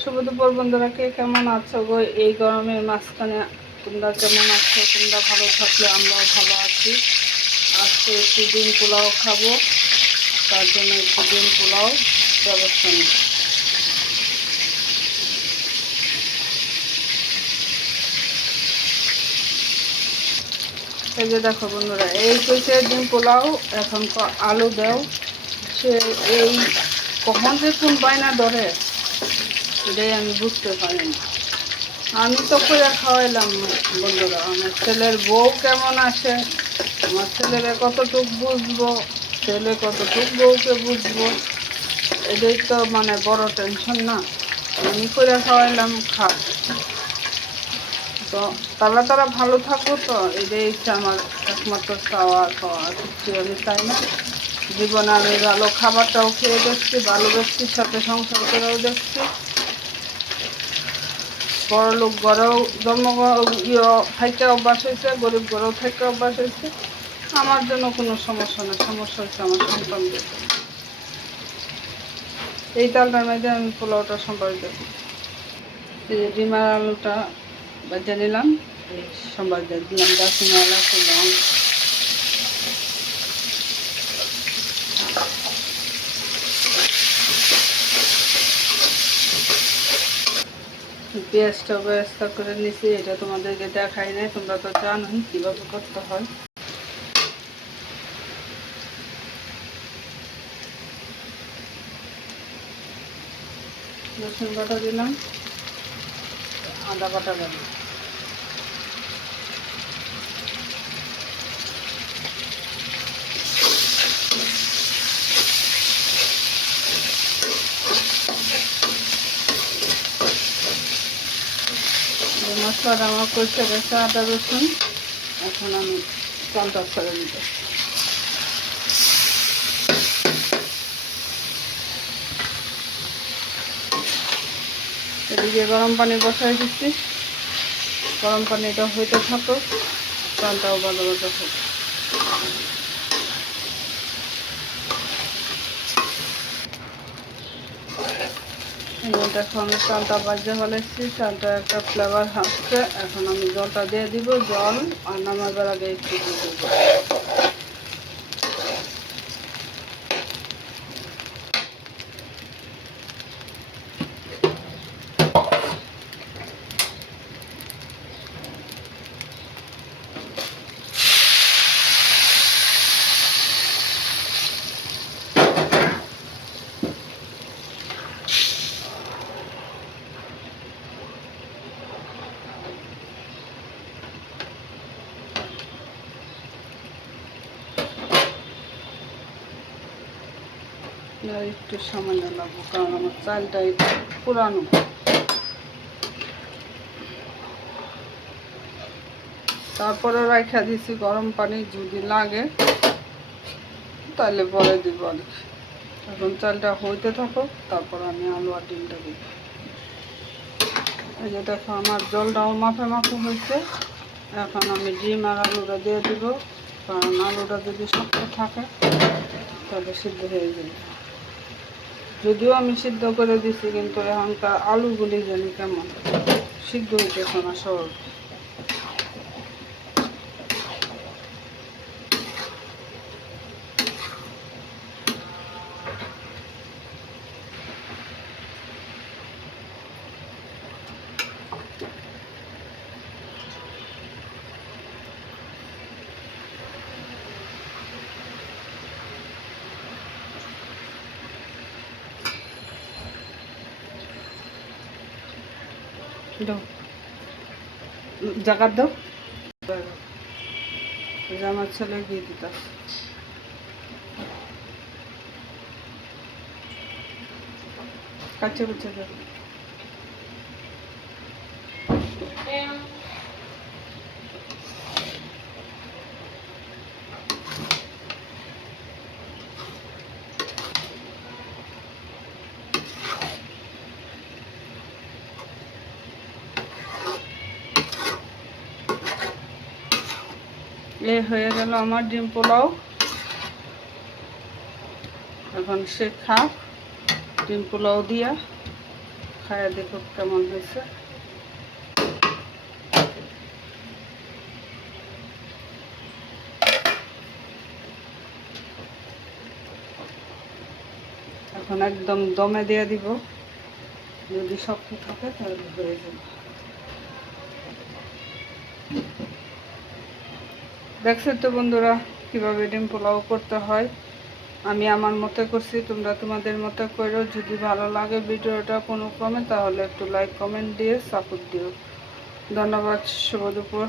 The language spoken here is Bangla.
শুভ দুপুর বন্ধুরা, কে কেমন আছো গো? এই গরমের মাঝখানে তোমরা কেমন আছো? তোমরা ভালো থাকলে আমরাও ভালো আছি। আজকে একটু ডিম পোলাও খাবো, তার জন্য একটু ডিম পোলাও ব্যবস্থা নিই। এই যে দেখো বন্ধুরা, এই কইছে ডিম পোলাও, এখন আলু দাও। সে এই কখন যে কোন বায়না ধরে এটাই আমি বুঝতে পারিনি। আমি তো করে খাওয়াইলাম বন্ধুরা, আমার ছেলের বউ কেমন আসে, আমার ছেলেরা কতটুক বুঝবো, ছেলে কতটুক বউকে বুঝবো, এটাই তো মানে বড় টেনশন না। আমি করে খাওয়াইলাম, খা। তো তারা ভালো থাকবো, তো এটাই হচ্ছে আমার একমাত্র চাওয়া খাওয়া, কিছু আমি চাই না জীবনে। আমি ভালো খাবারটাও খেয়ে দেখছি, ভালো ব্যক্তির সাথে সংসার করেও দেখছি, বড় লোক ঘরেও জন্ম থাকতে অভ্যাস হয়েছে, গরিব ঘরেও থাকতে অভ্যাস হয়েছে। আমার জন্য কোনো সমস্যা নেই, সমস্যা হচ্ছে আমার সন্তানদের। এই তালটার মধ্যে আমি পোলাওটা সম্পাদ দেবো। এই যে ডিমার আলুটা বেজে নিলাম, এই সম্বাদ দিলাম দারচিনি, এলাচ, লং, পেঁয়াজটা ব্যবস্থা করে নিছি। এটা তোমাদেরকে দেখাই নাই, তোমরা তো জানোই কীভাবে করতে হয়। রসুন বাটা দিলাম, আদা বাটা দিলাম, মশলাটা আমার কষে গেছে আদা রসুন। এখন আমি চালটা ছেড়ে দিব। এদিকে গরম পানি বসাই দিচ্ছি, গরম পানিটা হইতে থাকো, চালটাও ভালো ভালো হোক। দেখো আমি চালটা বাজে ফেলেছি, চালটা একটা ফ্লেভার আসছে। এখন আমি জলটা দিয়ে দিব, জল আর নামাবার আগে একটু দিয়ে দেবো। আর একটু সামান্য লাগবো, কারণ আমার চালটা একটু পুরানো। তারপরে রাখা দিছি গরম পানি, যদি লাগে তাহলে পরে দিব আর কি। এখন চালটা হইতে থাকো, তারপর আমি আলু আর ডিমটা দিব। এই যে দেখো আমার জলটাও মাপে মাপে হয়েছে। এখন আমি ডিম আর আলুটা দিয়ে দিব, কারণ আলুটা যদি শক্ত থাকে তাহলে সিদ্ধ হয়ে যাবে। যদিও আমি সিদ্ধ করে দিছি, কিন্তু এখনকার আলুগুলি জানি কেমন সিদ্ধ হইতেছে না সহজ। দাও, জাগাত দাও, আমার ছেলে দিয়ে দিতাম। কাছে বুঝে দেবো। এই হয়ে গেল আমার ডিম পোলাও। এখন সে খা, ডিম পোলাও দিয়া খায়া দেখো কেমন হয়েছে। এখন একদম দমে দিয়ে দিব, যদি শক্ত থাকে তাহলে হয়ে যাবে। দেখছো তো বন্ধুরা কিভাবে ডিম পোলাও করতে হয়, আমি আমার মতো করছি, তোমরা তোমাদের মতো করো। যদি ভালো লাগে ভিডিওটা কোনো ক্রমে তাহলে একটু লাইক কমেন্ট দিয়ে সাপোর্ট দিও। ধন্যবাদ। শুভ দুপুর।